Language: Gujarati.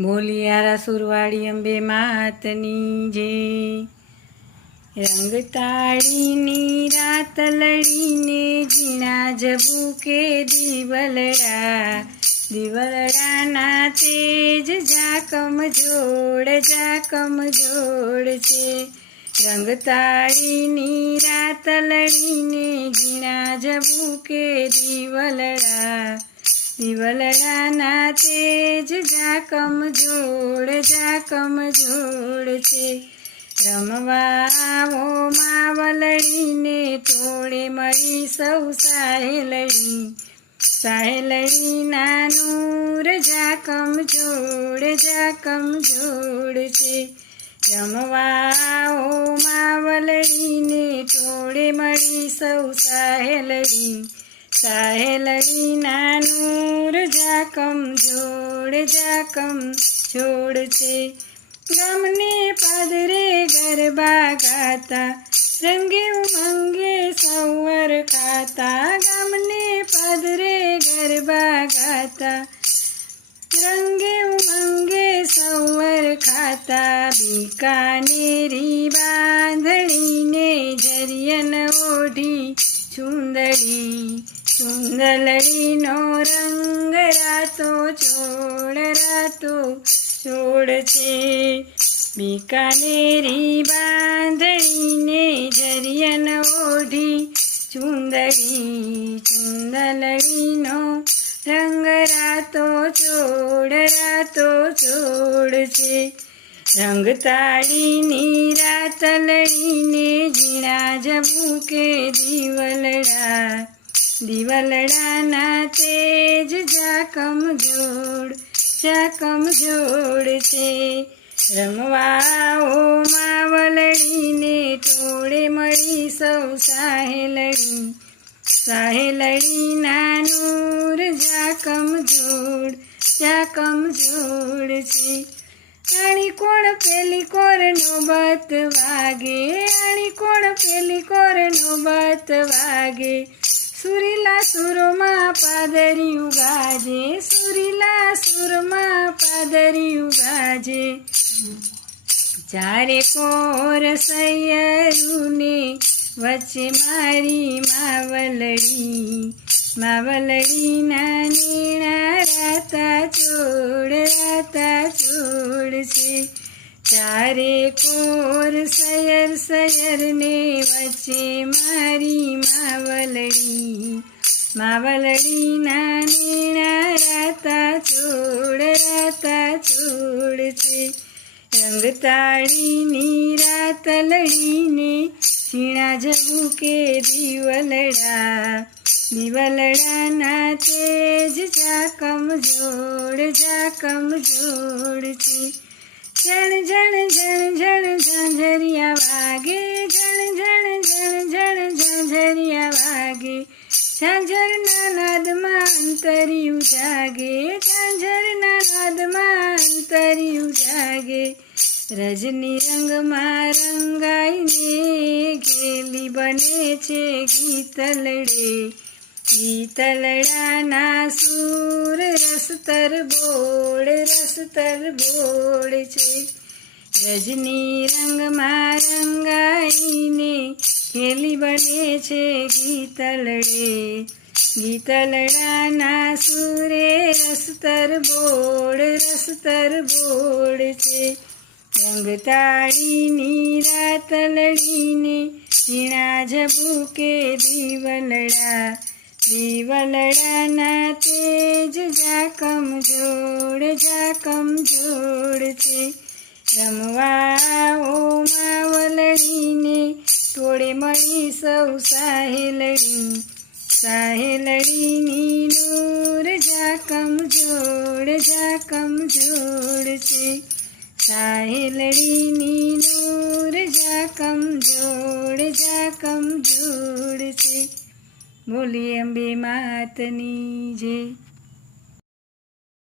બોલિયારા સુરવાળી અંબે માતની જે. રંગ તાળીની રાત લડીને ઝીણા જબુકે દિવલડા. દીવલડાના તેજ જાકમ જોડ જાકમ જોડ છે. રંગ તાળીની રાત લડીને ઝીણા જબુકે દીવલડા. દિવલડાના તેજ જાકમ જોડ જાકમ જોડ છે. રમવાઓ માવલડીને ટોળે મળી સૌ સાહેલડી. સાહેલડી નાનું જાકમ જોડ જાકમ જોડ છે. રમવાઓ માવલડીને ટોળે મળી સૌ સાહેલડી. સાહેલડી નાનું જાકમ જોડ જાકમ, જોડ છે. ગમને પાદરે ગરબા ગાતા, રંગે ઉમંગે સૌવર ખાતા. ગમને પાદરે ગરબા ગાતા, રંગે ઉમંગે સૌવર ખાતા. બીકાનેરી બાંધણીને ચુંદલડીનો રંગ રાતો છોડ રાતો છોડ છે બીકાનેરી બાંધણીને જરિયન ઓઢી ચુંદડી ચુંદલડીનો રંગ રાતો છોડ રાતો ચોડ છે રંગતાળીની રાત લડીને ઝીણા જબુકે દીવલડા. દીવલડાના તેજ જા જોડ જા જોડ છે. રમવાઓ માવલડીને ટોળે મળી સૌ સાહેલડી સાહેલડી નાનૂર જા જોડ જા જોડ છે. આણી કોણ પેલી કોર નોબત વાગે? આણી કોણ પેલી કોર નોબત વાગે? સુરીલા સુરમાં પાદરિયું ગાજે સુરીલા સુરમાં પાદરિયું ગાજે ચારે કોર સૈયરુને વચ્ચે મારી માવલડી માવલડી નીણા ચારે કોર સયર સયરને વચ્ચે મારી માવલડી માવલડીના નીણા રાતા છોડ રાતા છોડ છે રંગ તાળીની રાત લડીને ઝીણા કે દીવલડા દીવલડાના તેજ જા જોડ જા જોડ છે જણ જણ જણ જણ, ઝાંઝરિયા વાગે. જણ જણ જણ જણ, ઝાંઝરિયા વાગે. ઝાંઝરના નાદમાં અંતરિયું જાગે ઝાંઝરના નાદમાં અંતરિયું જાગે રજની રંગમાં રંગાઈને ગેલી બને છે ગીતલડે ગીતલડાના સૂર રસતર બોળ રસતર બોળ છે. રજની રંગમાં રંગાઈને ખેલી બને છે ગીતલડે. ગીતલડાના સૂરે રસતર બોળ રસતર બોળ છે. રંગતાળીની રાત લડીને ઝીણા જબુકે દીવલડા. દીવલડાના તેજ જાકમ જોડ જાકમ જોડ છે. રમવા ઓ માવલડીને ટોળે મળી સૌ સાહેલડી. સાહેલડીની નૂર જાકમ જોડ જાકમ જોડ છે. સાહેલડીની નૂર જાકમ જોડ જાકમ જોડ છે. બોલી અંબે માતની જય.